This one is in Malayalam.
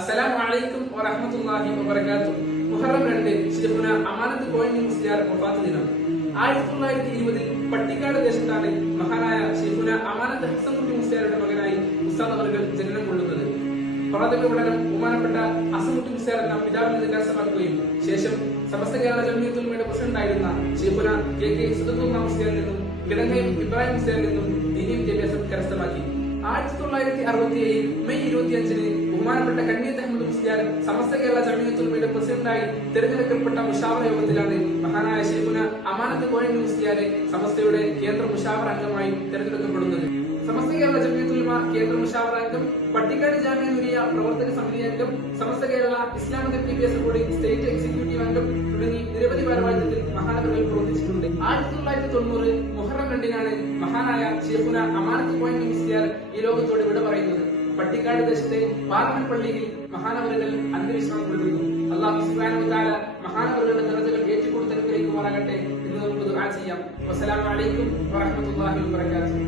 അസ്സലാമു അലൈക്കും വറഹ്മത്തുള്ളാഹി വബറകാതുഹു. മുഹറം 2 ശൈഖുന അമാനത്ത് കോയിൻ മുസ്ലിയാർ വഫാത്ത് ദിനം. 1920 പട്ടിക്കാട് ദേശത്താണ് മഹാനായ ശൈഖുന അമാനത്ത് ഹസൻകുട്ടി മുസ്ലിയാരുടെ മകനായി ഉസ്താദ് അവர்கள் ജനനം കൊള്ളുന്നത്. പ്രാഥമിക പഠനം ബഹുമാനപ്പെട്ട ഹസൻകുട്ടി മുസ്ലിയാർ എന്ന പിതാവിനെ നിരാശമാക്കുകയും ശേഷം സമസ്ത കേരള ജംഇയ്യത്തുൽ ഉലമയുടെ പ്രസിഡന്റായിരുന്ന ശൈഖുന കെ സദഖുല്ലാ മുസ്ലിയാരിൽ നിന്നും കിടങ്ങയം ഇബ്രാഹിം മുസ്ലിയാരിൽ നിന്നും ദീനി വിദ്യാഭ്യാസം കരസ്ഥമാക്കി. 1967 മെയ് 25-ന് ബഹുമാനപ്പെട്ട കണ്ണിയത്ത് അഹമ്മദ് മുസ്ലിയാർ സമസ്ത കേരള ജംഇയ്യത്തുൽ ഉലമയുടെ പ്രസിഡന്റായി തിരഞ്ഞെടുക്കപ്പെട്ട മുഷാവറ യോഗത്തിലാണ് മഹാനായ ശൈഖുന അമാനത്ത് കോയിൻ മുസ്ലിയാരെ സമസ്തയുടെ കേന്ദ്ര മുഷാവറ അംഗമായി തിരഞ്ഞെടുക്കപ്പെടുന്നത്. സമസ്ത കേരള ജംഇയ്യത്തുൽ ഉലമ കേന്ദ്ര മുഷാവറ അംഗം, പട്ടിക്കാട് ജാമിഅ നൂരിയ പ്രവർത്തക സമിതി അംഗം, സമസ്ത കേരള ഇസ്ലാമിക് വിദ്യാഭ്യാസ ബോർഡ് സ്റ്റേറ്റ് എക്സിക്യൂട്ടീവ് അംഗം തുടങ്ങി നിരവധി ഭാരവാഹിത്വത്തിൽ മഹാനവറുകൾ പ്രവർത്തിച്ചിട്ടുണ്ട്. 1990 മുഹറം 2-നാണ് മഹാനായ ശൈഖുന അമാനത്ത് കോയിൻ മുസ്ലിയാർ ഈ ലോകത്തോട് വിട പറയുന്നത്. പട്ടിക്കാട് ദേശത്തെ പാർലമെന്റ് പള്ളിയിൽ മഹാനവറുകൾ അന്ത്യവിശ്രമം കൊള്ളുന്നു. അല്ലാഹു സുബ്ഹാനഹു വ തആല മഹാനവറുകളുടെ ദറജകൾ ഏറ്റുകൊടുത്ത് അനുഗ്രഹിക്കുമാറാകട്ടെ എന്ന് നമുക്ക് ദുആ ചെയ്യാം. വസ്സലാമു അലൈക്കും വറഹ്മത്തുള്ളാഹി വബറകാതുഹു.